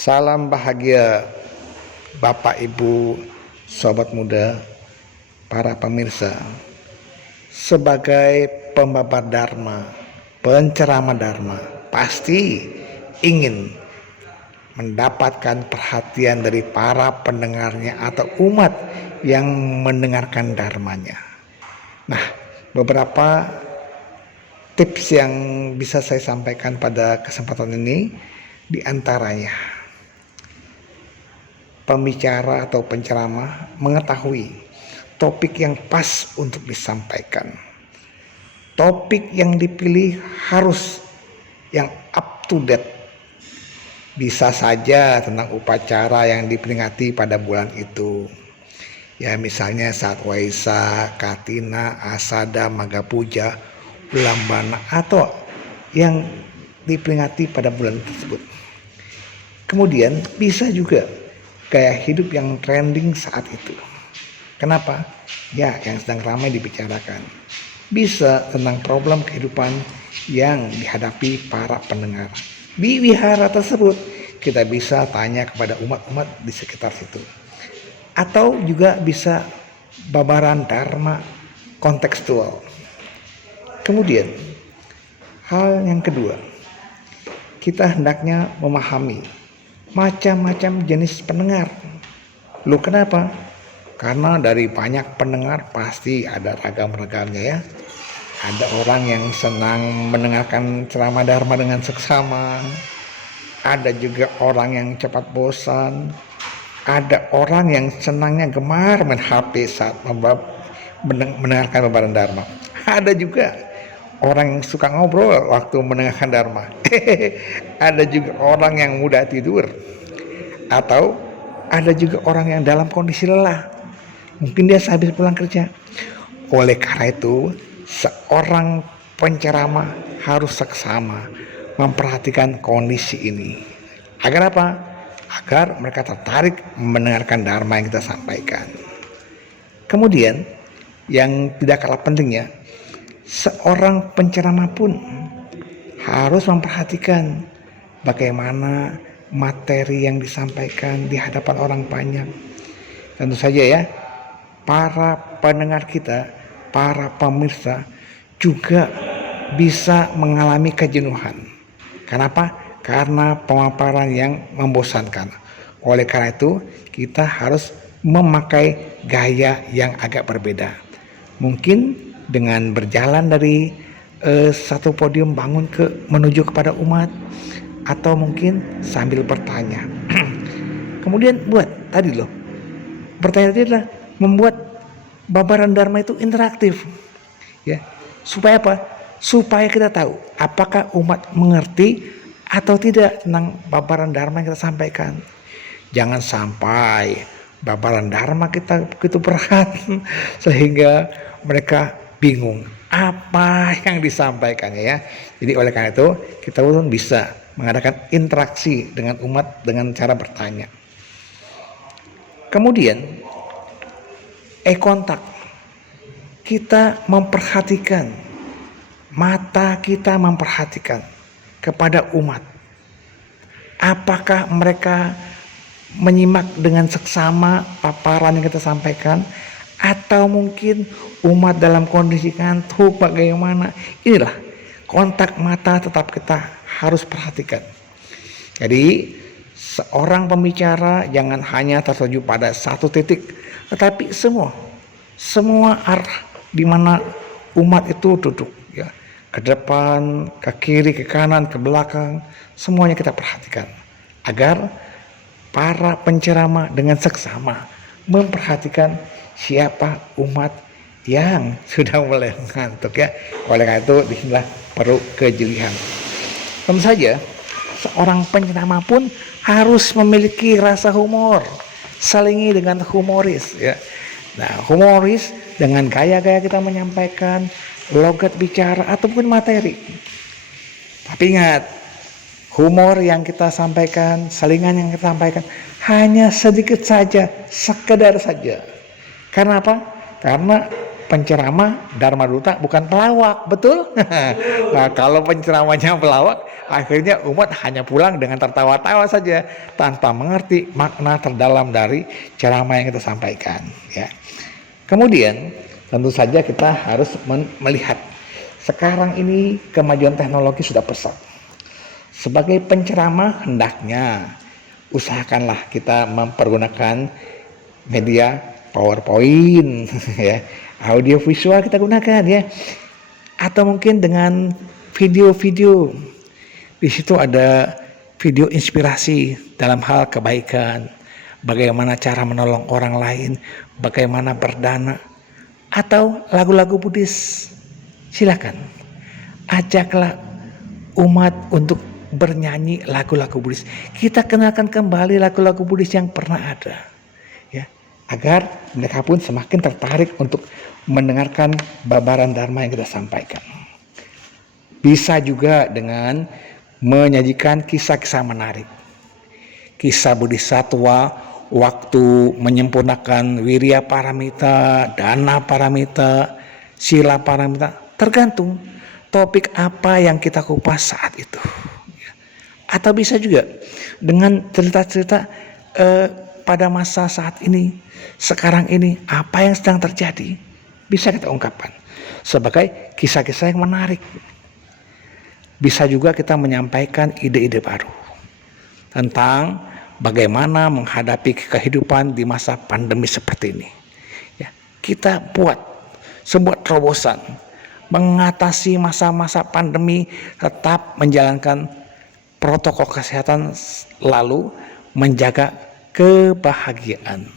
Salam bahagia Bapak Ibu, sobat muda, para pemirsa. Sebagai pembabar dharma, penceramah dharma, pasti ingin mendapatkan perhatian dari para pendengarnya atau umat yang mendengarkan dharmanya. Nah, beberapa tips yang bisa saya sampaikan pada kesempatan ini diantaranya, pembicara atau penceramah mengetahui topik yang pas untuk disampaikan. Topik yang dipilih harus yang up to date. Bisa saja tentang upacara yang diperingati pada bulan itu. Ya, misalnya saat Waisak, Katina, Asada, Magapuja, Ulambana, atau yang diperingati pada bulan tersebut. Kemudian bisa juga gaya hidup yang trending saat itu. Kenapa? Ya, yang sedang ramai dibicarakan. Bisa tentang problem kehidupan yang dihadapi para pendengar. Di wihara tersebut kita bisa tanya kepada umat-umat di sekitar situ. Atau juga bisa babaran dharma kontekstual. Kemudian hal yang kedua, kita hendaknya memahami macam-macam jenis pendengar. Loh, kenapa? Karena dari banyak pendengar pasti ada ragam-ragamnya ya. Ada orang yang senang mendengarkan ceramah dharma dengan seksama. Ada juga orang yang cepat bosan. Ada orang yang senangnya gemar main HP saat mendengarkan pembaharan dharma. Ada juga orang yang suka ngobrol waktu mendengarkan dharma. Ada juga orang yang mudah tidur. Atau ada juga orang yang dalam kondisi lelah. Mungkin dia sehabis pulang kerja. Oleh karena itu, seorang penceramah harus seksama memperhatikan kondisi ini. Agar apa? Agar mereka tertarik mendengarkan dharma yang kita sampaikan. Kemudian, yang tidak kalah pentingnya, seorang penceramah pun harus memperhatikan bagaimana materi yang disampaikan di hadapan orang banyak. Tentu saja ya, para pendengar kita, para pemirsa juga bisa mengalami kejenuhan. Kenapa? Karena pemaparan yang membosankan. Oleh karena itu, kita harus memakai gaya yang agak berbeda. Mungkin dengan berjalan dari satu podium menuju kepada umat, atau mungkin sambil bertanya. Kemudian bertanya tadi adalah membuat babaran dharma itu interaktif, ya. Supaya apa? Supaya kita tahu apakah umat mengerti atau tidak tentang babaran dharma yang kita sampaikan. Jangan sampai babaran dharma kita begitu berat sehingga mereka bingung apa yang disampaikannya ya. Jadi oleh karena itu kita pun bisa mengadakan interaksi dengan umat dengan cara bertanya. Kemudian kontak, kita memperhatikan, mata kita memperhatikan kepada umat. Apakah mereka menyimak dengan seksama paparan yang kita sampaikan, atau mungkin umat dalam kondisi ngantuk bagaimana? Inilah kontak mata tetap kita harus perhatikan. Jadi seorang pembicara jangan hanya tertuju pada satu titik, tetapi semua arah di mana umat itu duduk, ya, ke depan, ke kiri, ke kanan, ke belakang, semuanya kita perhatikan agar para penceramah dengan seksama memperhatikan siapa umat yang sudah mulai ngantuk ya. Oleh karena itu disinilah perlu kejelian. Tentu saja seorang penceramah pun harus memiliki rasa humor, selingi dengan humoris ya. Nah, humoris dengan gaya-gaya kita menyampaikan, logat bicara ataupun materi. Tapi ingat, humor yang kita sampaikan, selingan yang kita sampaikan hanya sedikit saja, sekedar saja. Karena apa? Karena penceramah Dharma Duta bukan pelawak, betul? Nah, kalau penceramahnya pelawak, akhirnya umat hanya pulang dengan tertawa-tawa saja tanpa mengerti makna terdalam dari ceramah yang kita sampaikan, ya. Kemudian tentu saja kita harus melihat sekarang ini kemajuan teknologi sudah pesat. Sebagai penceramah hendaknya usahakanlah kita mempergunakan media PowerPoint ya, audio visual kita gunakan ya, atau mungkin dengan video-video. Di situ ada video inspirasi dalam hal kebaikan, bagaimana cara menolong orang lain, bagaimana berdana, atau lagu-lagu Buddhis. Silakan ajaklah umat untuk bernyanyi lagu-lagu Buddhis. Kita kenalkan kembali lagu-lagu Buddhis yang pernah ada, ya, agar mereka pun semakin tertarik untuk mendengarkan babaran Dharma yang kita sampaikan. Bisa juga dengan menyajikan kisah-kisah menarik. Kisah Bodhisattva waktu menyempurnakan wirya paramita, dana paramita, sila paramita, tergantung topik apa yang kita kupas saat itu. Atau bisa juga dengan cerita-cerita pada masa saat ini, sekarang ini, apa yang sedang terjadi, bisa kita ungkapkan sebagai kisah-kisah yang menarik. Bisa juga kita menyampaikan ide-ide baru tentang bagaimana menghadapi kehidupan di masa pandemi seperti ini. Ya, kita buat sebuah terobosan mengatasi masa-masa pandemi, tetap menjalankan protokol kesehatan, lalu menjaga kebahagiaan.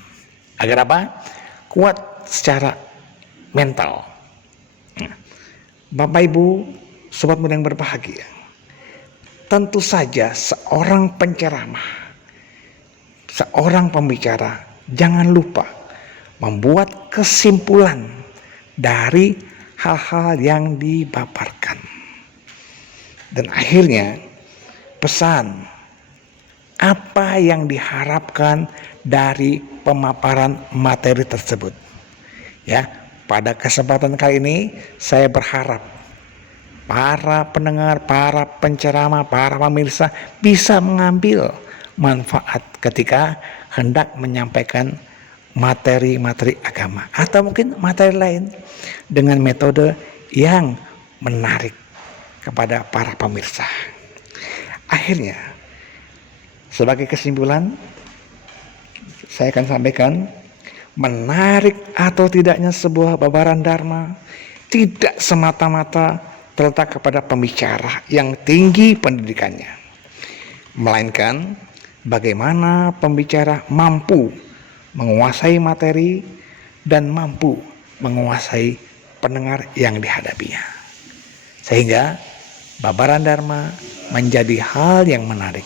Agar apa? Kuat secara mental. Bapak Ibu, sobat muda yang berbahagia, tentu saja seorang penceramah, seorang pembicara, jangan lupa membuat kesimpulan dari hal-hal yang dipaparkan. Dan akhirnya pesan apa yang diharapkan dari pemaparan materi tersebut. Ya, pada kesempatan kali ini saya berharap para pendengar, para penceramah, para pemirsa bisa mengambil manfaat ketika hendak menyampaikan materi-materi agama atau mungkin materi lain dengan metode yang menarik kepada para pemirsa. Akhirnya, sebagai kesimpulan, saya akan sampaikan, menarik atau tidaknya sebuah babaran Dharma tidak semata-mata terletak kepada pembicara yang tinggi pendidikannya, melainkan bagaimana pembicara mampu menguasai materi dan mampu menguasai pendengar yang dihadapinya, sehingga babaran Dharma menjadi hal yang menarik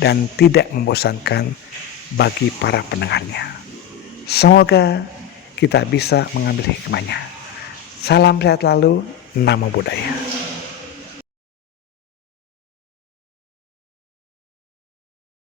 dan tidak membosankan bagi para pendengarnya. Semoga kita bisa mengambil hikmahnya. Salam sehat selalu, Namo Buddhaya.